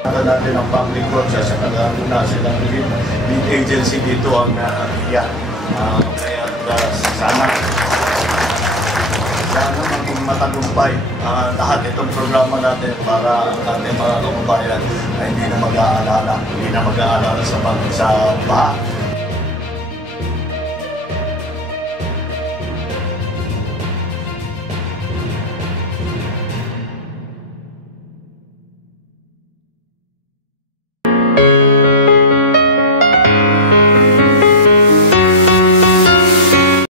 Natin ang public works sa na silang lead agency dito ang NIA. Kaya sana maging matagumpay lahat itong programa natin para ang ating mga kababayan ay hindi na mag-aalala sa baha.